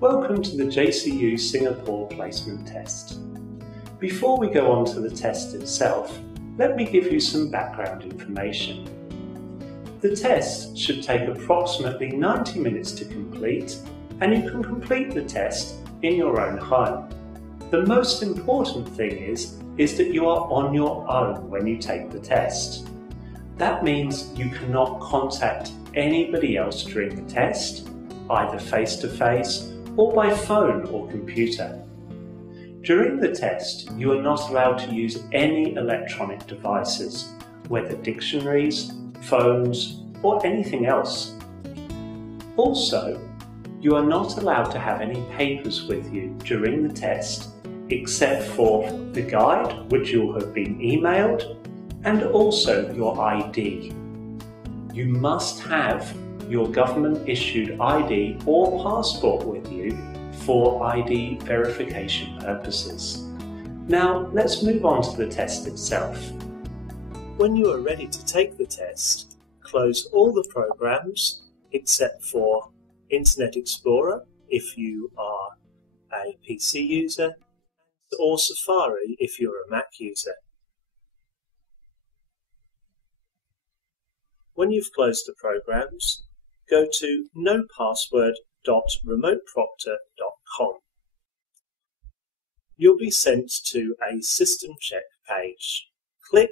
Welcome to the JCU Singapore Placement Test. Before we go on to the test itself, let me give you some background information. The test should take approximately 90 minutes to complete, and you can complete the test in your own home. The most important thing is that you are on your own when you take the test. That means you cannot contact anybody else during the test, either face-to-face or by phone or computer. During the test, you are not allowed to use any electronic devices, whether dictionaries, phones, or anything else. Also, you are not allowed to have any papers with you during the test, except for the guide, which you'll have been emailed, and also your ID. You must have your government-issued ID or passport with you for ID verification purposes. Now, let's move on to the test itself. When you are ready to take the test, close all the programs except for Internet Explorer if you are a PC user, or Safari if you're a Mac user. When you've closed the programs, go to nopassword.remoteproctor.com. You'll be sent to a system check page. Click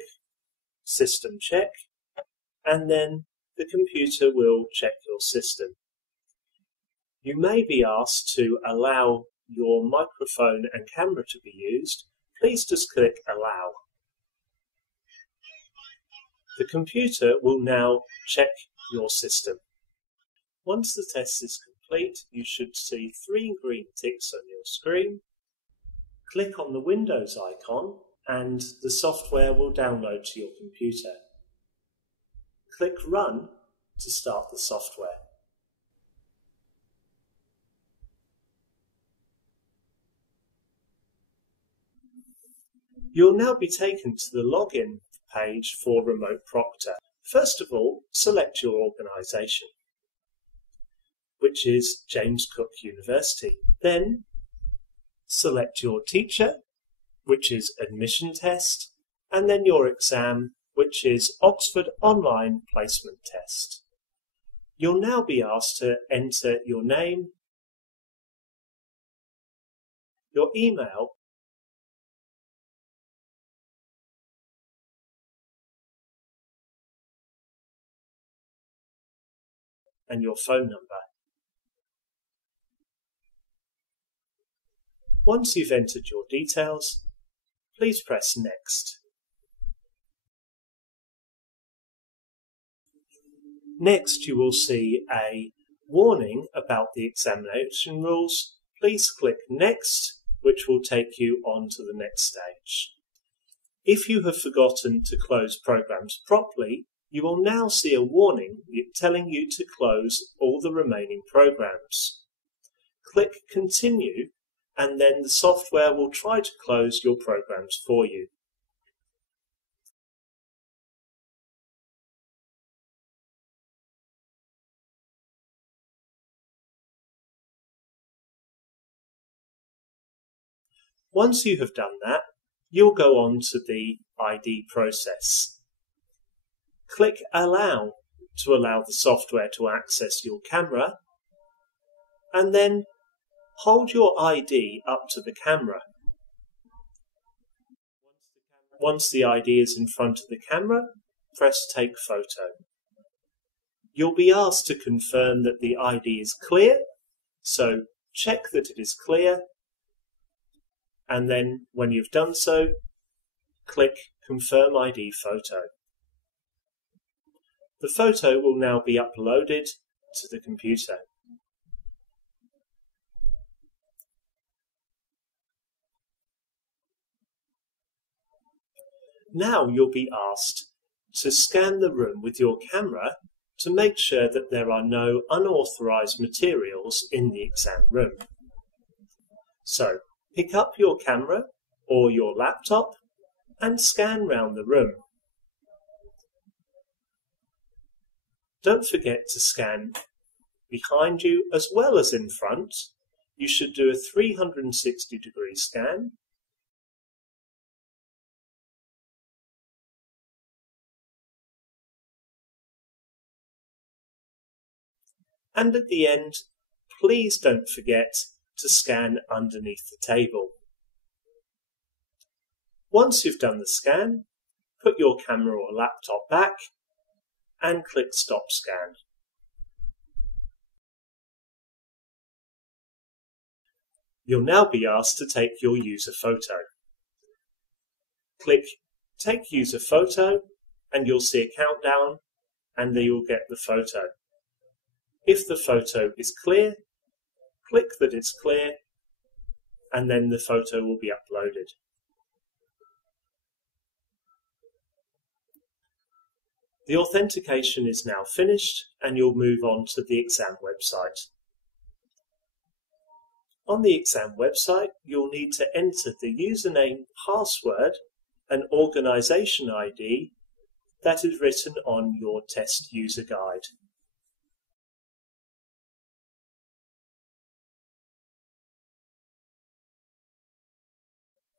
System Check, and then the computer will check your system. You may be asked to allow your microphone and camera to be used. Please just click Allow. The computer will now check your system. Once the test is complete, you should see 3 green ticks on your screen. Click on the Windows icon and the software will download to your computer. Click Run to start the software. You'll now be taken to the login page for Remote Proctor. First of all, select your organisation, which is James Cook University. Then, select your teacher, which is Admission Test, and then your exam, which is Oxford Online Placement Test. You'll now be asked to enter your name, your email, and your phone number. Once you've entered your details, please press Next. Next, you will see a warning about the examination rules. Please click Next, which will take you on to the next stage. If you have forgotten to close programs properly, you will now see a warning telling you to close all the remaining programs. Click Continue, and then the software will try to close your programs for you. Once you have done that, you'll go on to the ID process. Click Allow to allow the software to access your camera, and then hold your ID up to the camera. Once the ID is in front of the camera, press Take Photo. You'll be asked to confirm that the ID is clear, so check that it is clear, and then when you've done so, click Confirm ID Photo. The photo will now be uploaded to the computer. Now you'll be asked to scan the room with your camera to make sure that there are no unauthorized materials in the exam room. So, pick up your camera or your laptop and scan round the room. Don't forget to scan behind you as well as in front, you should do a 360-degree scan. And at the end, please don't forget to scan underneath the table. Once you've done the scan, put your camera or laptop back and click Stop Scan. You'll now be asked to take your user photo. Click Take User Photo and you'll see a countdown and then you'll get the photo. If the photo is clear, click that it's clear and then the photo will be uploaded. The authentication is now finished and you'll move on to the exam website. On the exam website, you'll need to enter the username, password and organisation ID that is written on your test user guide.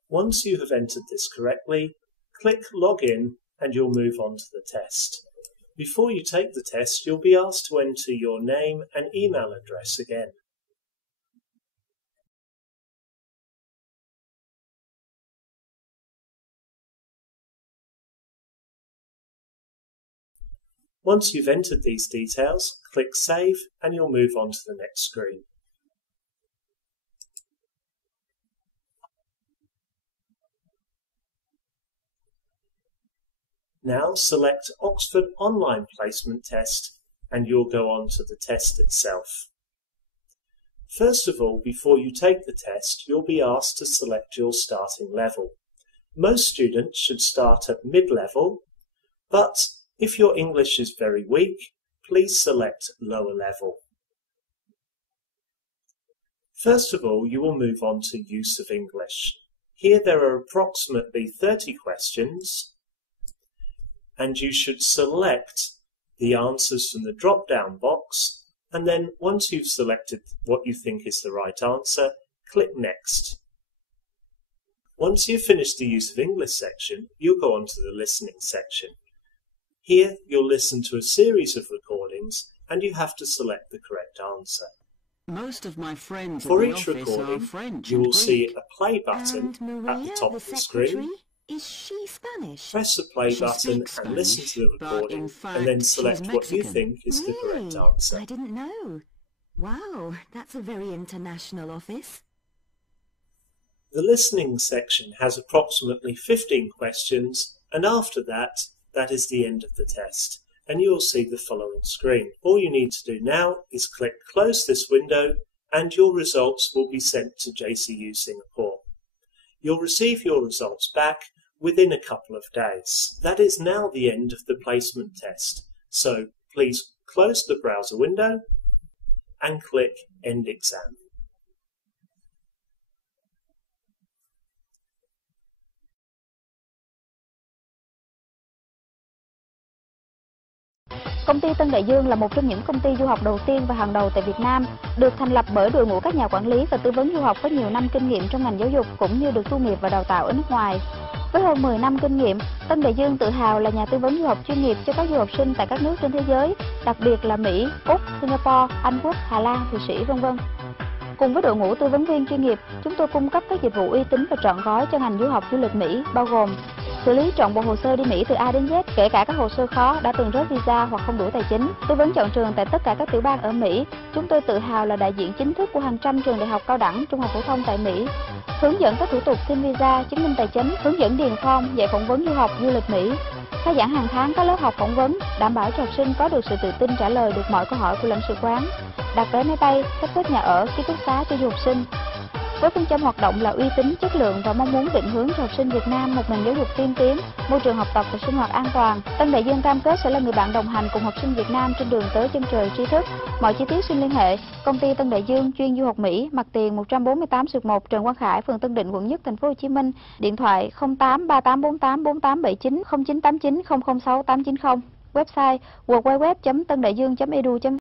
Once you have entered this correctly, click Login and you'll move on to the test. Before you take the test, you'll be asked to enter your name and email address again. Once you've entered these details, click Save and you'll move on to the next screen. Now select Oxford Online Placement Test and you'll go on to the test itself. First of all, before you take the test, you'll be asked to select your starting level. Most students should start at mid-level, but if your English is very weak, please select lower level. First of all, you will move on to use of English. Here there are approximately 30 questions, and you should select the answers from the drop-down box, and then once you've selected what you think is the right answer, click Next. Once you've finished the use of English section, you'll go on to the listening section. Here you'll listen to a series of recordings and you have to select the correct answer. Most of my friends For at the each office recording, are French you will and see Greek. a play button at the top of the screen. Is she Spanish? Press the play She button speaks and listen to the Spanish, but recording in fact, and then she's select what you Mexican. think is the correct answer. I didn't know. Wow, that's a very international office. The listening section has approximately 15 questions, and after that, that is the end of the test, and you will see the following screen. All you need to do now is click Close this window and your results will be sent to JCU Singapore. You'll receive your results back within a couple of days. That is now the end of the placement test, so please close the browser window and click End Exam. Công ty Tân Đại Dương là một trong những công ty du học đầu tiên và hàng đầu tại Việt Nam, được thành lập bởi đội ngũ các nhà quản lý và tư vấn du học có nhiều năm kinh nghiệm trong ngành giáo dục cũng như được tu nghiệp và đào tạo ở nước ngoài. Với hơn 10 năm kinh nghiệm, Tân Đại Dương tự hào là nhà tư vấn du học chuyên nghiệp cho các du học sinh tại các nước trên thế giới, đặc biệt là Mỹ, Úc, Singapore, Anh Quốc, Hà Lan, Thụy Sĩ, v.v. Cùng với đội ngũ tư vấn viên chuyên nghiệp, chúng tôi cung cấp các dịch vụ uy tín và trọn gói cho ngành du học du lịch Mỹ, bao gồm xử lý trọn bộ hồ sơ đi Mỹ từ A đến Z, kể cả các hồ sơ khó đã từng rớt visa hoặc không đủ tài chính, tư vấn chọn trường tại tất cả các tiểu bang ở Mỹ. Chúng tôi tự hào là đại diện chính thức của hàng trăm trường đại học cao đẳng, trung học phổ thông tại Mỹ, hướng dẫn các thủ tục xin visa, chứng minh tài chính, hướng dẫn điền form, dạy phỏng vấn du học du lịch Mỹ, khai giảng hàng tháng các lớp học phỏng vấn, đảm bảo cho học sinh có được sự tự tin trả lời được mọi câu hỏi của lãnh sự quán, đặt vé máy bay, sắp xếp nhà ở, ký túc xá cho du học sinh. Với phương châm hoạt động là uy tín, chất lượng và mong muốn định hướng cho học sinh Việt Nam một nền giáo dục tiên tiến, môi trường học tập và sinh hoạt an toàn, Tân Đại Dương cam kết sẽ là người bạn đồng hành cùng học sinh Việt Nam trên đường tới chân trời tri thức. Mọi chi tiết xin liên hệ công ty Tân Đại Dương chuyên du học Mỹ, mặt tiền 148/1 Trần Quang Khải, phường Tân Định, quận Nhất, thành phố Hồ Chí Minh. Điện thoại 08 3848 4879 0989 006 890. Website www.tandaiduong.edu.